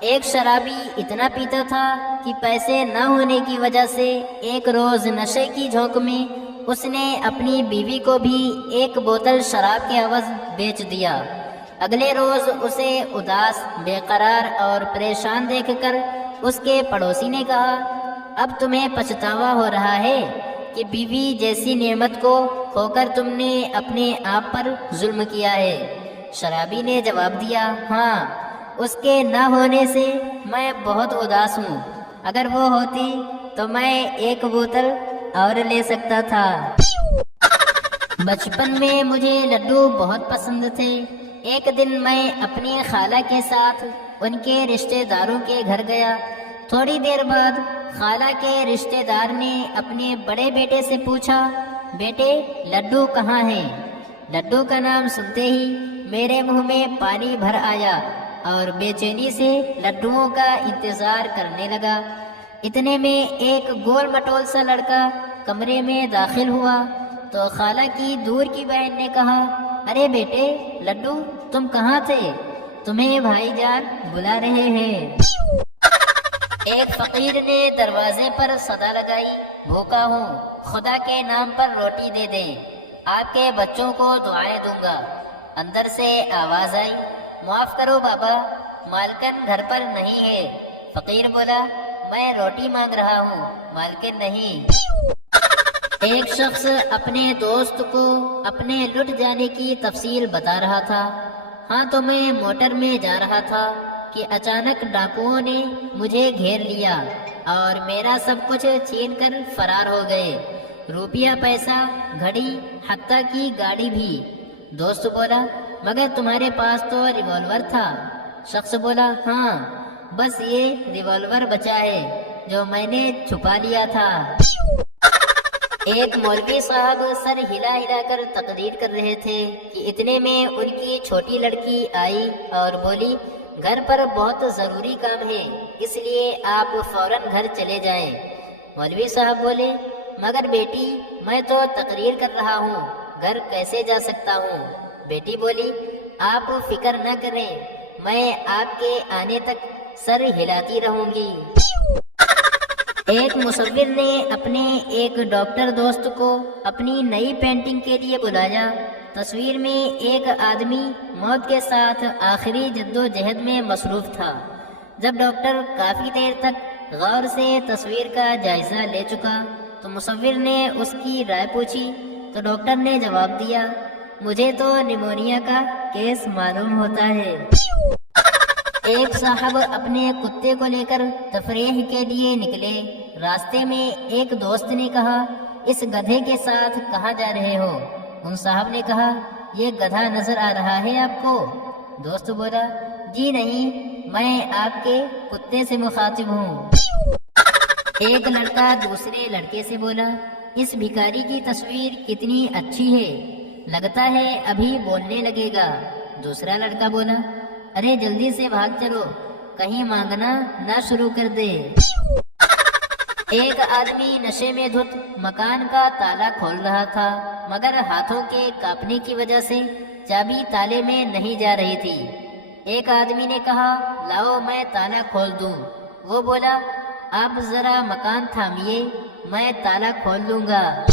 ایک شرابی اتنا پیتا تھا کہ پیسے نہ ہونے کی وجہ سے ایک روز نشے کی جھونک میں اس نے اپنی بیوی کو بھی ایک بوتل شراب کے عوض بیچ دیا۔ اگلے روز اسے اداس، بے قرار اور پریشان دیکھ کر اس کے پڑوسی نے کہا، اب تمہیں پچھتاوا ہو رہا ہے کہ بیوی جیسی نعمت کو کھو کر تم نے اپنے آپ پر ظلم کیا ہے۔ شرابی نے جواب دیا، ہاں، اس کے نہ ہونے سے میں بہت اداس ہوں، اگر وہ ہوتی تو میں ایک بوتل اور لے سکتا تھا۔ بچپن میں مجھے لڈو بہت پسند تھے۔ ایک دن میں اپنی خالہ کے ساتھ ان کے رشتہ داروں کے گھر گیا۔ تھوڑی دیر بعد خالہ کے رشتہ دار نے اپنے بڑے بیٹے سے پوچھا، بیٹے لڈو کہاں ہے؟ لڈو کا نام سنتے ہی میرے منہ میں پانی بھر آیا اور بے چینی سے لڈوؤں کا انتظار کرنے لگا۔ اتنے میں ایک گول مٹول سا لڑکا کمرے میں داخل ہوا تو خالہ کی دور کی بہن نے کہا، ارے بیٹے لڈو، تم کہاں تھے؟ تمہیں بھائی جان بلا رہے ہیں۔ ایک فقیر نے دروازے پر صدا لگائی، بھوکا ہوں، خدا کے نام پر روٹی دے دیں، آپ کے بچوں کو دعائیں دوں گا۔ اندر سے آواز آئی، معاف کرو بابا، مالکن گھر پر نہیں ہے۔ فقیر بولا، میں روٹی مانگ رہا ہوں، مالکن نہیں۔ ایک شخص اپنے دوست کو اپنے لٹ جانے کی تفصیل بتا رہا تھا۔ ہاں تو میں موٹر میں جا رہا تھا کہ اچانک ڈاکوؤں نے مجھے گھیر لیا اور میرا سب کچھ چھین کر فرار ہو گئے، روپیہ، پیسہ، گھڑی، حتیٰ کی گاڑی بھی۔ دوست بولا، مگر تمہارے پاس تو ریوالور تھا۔ شخص بولا، ہاں، بس یہ ریوالور بچا ہے جو میں نے چھپا لیا تھا۔ ایک مولوی صاحب سر ہلا ہلا کر تقریر کر رہے تھے کہ اتنے میں ان کی چھوٹی لڑکی آئی اور بولی، گھر پر بہت ضروری کام ہے، اس لیے آپ فوراً گھر چلے جائیں۔ مولوی صاحب بولے، مگر بیٹی میں تو تقریر کر رہا ہوں، گھر کیسے جا سکتا ہوں؟ بیٹی بولی، آپ فکر نہ کریں، میں آپ کے آنے تک سر ہلاتی رہوں گی۔ ایک مصور نے اپنے ایک ڈاکٹر دوست کو اپنی نئی پینٹنگ کے لیے بلایا۔ تصویر میں ایک آدمی موت کے ساتھ آخری جد و جہد میں مصروف تھا۔ جب ڈاکٹر کافی دیر تک غور سے تصویر کا جائزہ لے چکا تو مصور نے اس کی رائے پوچھی تو ڈاکٹر نے جواب دیا، مجھے تو نیمونیا کا کیس معلوم ہوتا ہے۔ ایک صاحب اپنے کتے کو لے کر تفریح کے لیے نکلے۔ راستے میں ایک دوست نے کہا، اس گدھے کے ساتھ کہاں جا رہے ہو؟ ان صاحب نے کہا، یہ گدھا نظر آ رہا ہے آپ کو؟ دوست بولا، جی نہیں، میں آپ کے کتے سے مخاطب ہوں۔ ایک لڑکا دوسرے لڑکے سے بولا، اس بھکاری کی تصویر کتنی اچھی ہے، لگتا ہے ابھی بولنے لگے گا۔ دوسرا لڑکا بولا، ارے جلدی سے بھاگ چلو، کہیں مانگنا نہ شروع کر دے۔ ایک آدمی نشے میں دھت مکان کا تالا کھول رہا تھا، مگر ہاتھوں کے کانپنے کی وجہ سے چابی تالے میں نہیں جا رہی تھی۔ ایک آدمی نے کہا، لاؤ میں تالا کھول دوں۔ وہ بولا، آپ ذرا مکان تھامیے، میں تالا کھول لوں گا۔